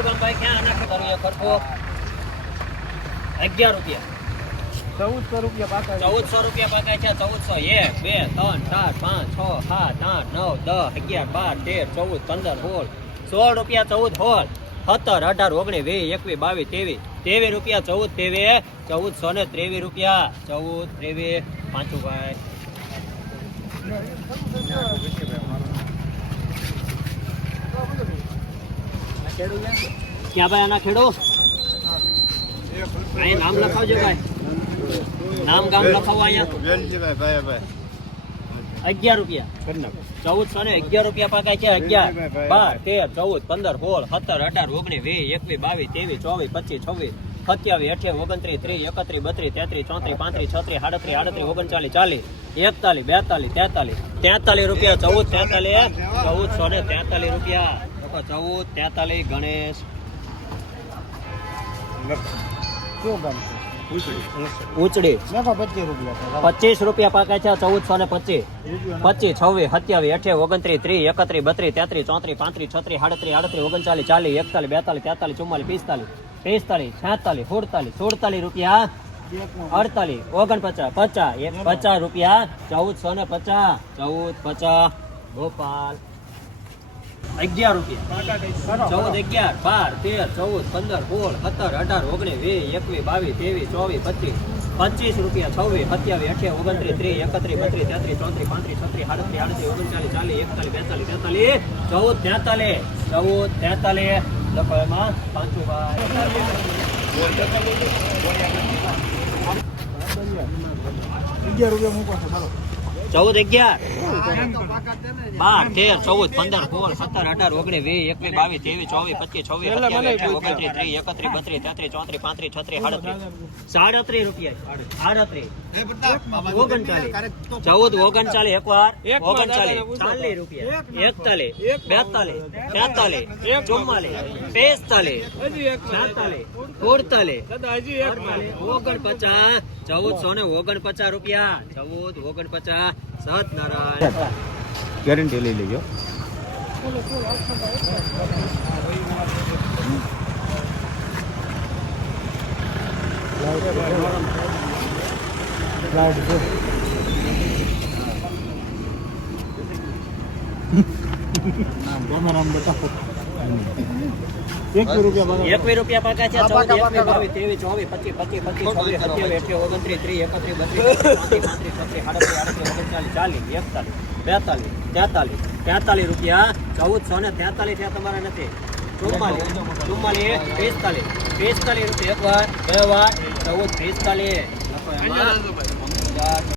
ભાઈ ક્યાં નાખી કરીએ અગિયાર રૂપિયા. ચૌદસો રૂપિયા પાકા ચૌદસો રૂપિયા પગાર છે ચૌદસો એક બે ત્રણ ચાર પાંચ છ સાત આઠ નવ દસ અગિયાર બાર તેર ચૌદ પંદર સોળ. સોળ રૂપિયા ચૌદ સોળ સત્તર અઢાર ઓગણીસ વીસ એકવીસ બાવીસ ત્રેવીસ. ત્રેવીસ રૂપિયા ચૌદ ત્રેવીસ ચૌદસો ને ત્રેવીસ રૂપિયા. ચૌદ ત્રેવીસ પાંચું ભાઈ. ક્યાં ભાઈ આના ખેડો અહીં નામ લખાવજો ભાઈ. નામ ગામ લખાવો અહીંયા. ભાઈ ભાઈ અગિયાર રૂપિયા અગિયાર. રૂપિયા ચૌદ, પંદર, સોળ, સત્તર, અઢાર, ઓગણીસ, વીસ, એકવીસ, બાવીસ, ત્રેવીસ, ચોવીસ, પચીસ, છવ્વીસ, સત્યાવીસ, અઠ્યાવીસ, ઓગણત્રીસ, ત્રીસ, એકત્રીસ તેત્રીસ, ચોત્રીસ, પાંત્રીસ, છત્રીસ આડત્રીસ આડત્રીસ, ઓગણચાલીસ, ચાલીસ, એકતાલીસ, બેતાલીસ, તેતાલીસ. તેતાલીસ રૂપિયા, ચૌદ, તેતાલીસ, ચૌદસો ને તેતાલીસ રૂપિયા. ચૌદ તેતાલીસ ગણેશ. ઉચડી પચીસ રૂપિયા પાકે છે ચૌદસો ને પચીસ. પચીસ છવ્વીસ સત્યાવીસ અઠ્યાવીસ ઓગણત્રીસ ત્રીસ એકત્રીસ બત્રીસ તેત્રીસ ચોત્રીસ પાંત્રીસ છત્રીસ સાડત્રીસ આડત્રીસ ઓગણચાલીસ ચાલીસ એકતાલીસ બેતાલીસ તેતાલીસ ચુમ્માલીસ પિસ્તાલીસ પિસ્તાલીસ છેતાલીસ સુડતાલીસ સુડતાલીસ રૂપિયા. અડતાલીસ ઓગણપચાસ પચાસ પચાસ રૂપિયા ચૌદસો ને પચાસ ચૌદ પચાસ. ગોપાલ. અગિયાર રૂપિયા. ચૌદ અગિયાર બાર તેર ચૌદ પંદર સોળ સત્તર અઢાર ઓગણીસ વીસ એકવીસ બાવીસ ત્રેવીસ ચોવીસ પચીસ પચીસ રૂપિયા છવ્વીસ સત્યાવીસ અઠ્યાવીસ ઓગણત્રીસ ત્રીસ એકત્રીસ બત્રીસ તેત્રીસ ચોત્રીસ પાંત્રીસ છત્રીસ સાડત્રીસ આડત્રીસ ઓગણચાલીસ ચાલીસ એકતાલીસ બેતાલીસ તેતાલીસ ચૌદ તેતાલીસ ચૌદ તેતાલીસ. લખો એમાં. પાંચું અગિયાર રૂપિયા મૂકો ચાલો. ચૌદ અગિયાર. બાર તેર ચૌદ પંદર સોળ સત્તર અઢાર ઓગણીસ વીસ એકવીસ બાવીસ ત્રેવીસ ચોવીસ પચીસ છવ્વીસ અઠ્યાવીસ ઓગણત્રીસ ત્રીસ એકત્રીસ બત્રીસ તેત્રીસ ચોત્રીસ પાંત્રીસ છત્રીસ સાડત્રીસ. સાડત્રીસ રૂપિયા સાડત્રીસ. ઓગણચાલીસ. ચૌદ ઓગણચાલીસ એક વાર ઓગણચાલીસ. ચાલીસ રૂપિયા. એકતાલીસ. બેતાલીસ. તેતાલીસ ચુમ્માલીસ. પિસ્તાલીસ. છેતાલીસ. સુડતાલીસ. ઓગણપચાસ. ચૌદસો ને ઓગણપચાસ રૂપિયા. ચૌદ ઓગણપચાસ. સતનારાયણ ગેરંટી લઈ લેજો લાઈટ છે કેમેરામાં એકસો રૂપિયા પાકા એકવીસ રૂપિયા પાકા છે ચૌદ એકવી બાવીસ ત્રેવીસ ચોવીસ પચીસ પચીસ પચીસ છવ્વીસ સત્યાવીસ અઠ્યાવીસ ઓગણત્રીસ ત્રીસ એકત્રીસ બત્રીસ બત્રીસ છત્રીસ આડત્રીસ આડત્રીસ ઓગણચાલીસ ચાલીસ એકતાલીસ બેતાલીસ તેતાલીસ તેતાલીસ રૂપિયા ચૌદસો ને તેતાલીસ ત્યાં તમારે નથી. ચુમ્માલીસ ચુમ્માલીસ પિસ્તાલીસ પિસ્તાલીસ રૂપિયા એક વાર બે વાર ચૌદ પિસ્તાલીસ.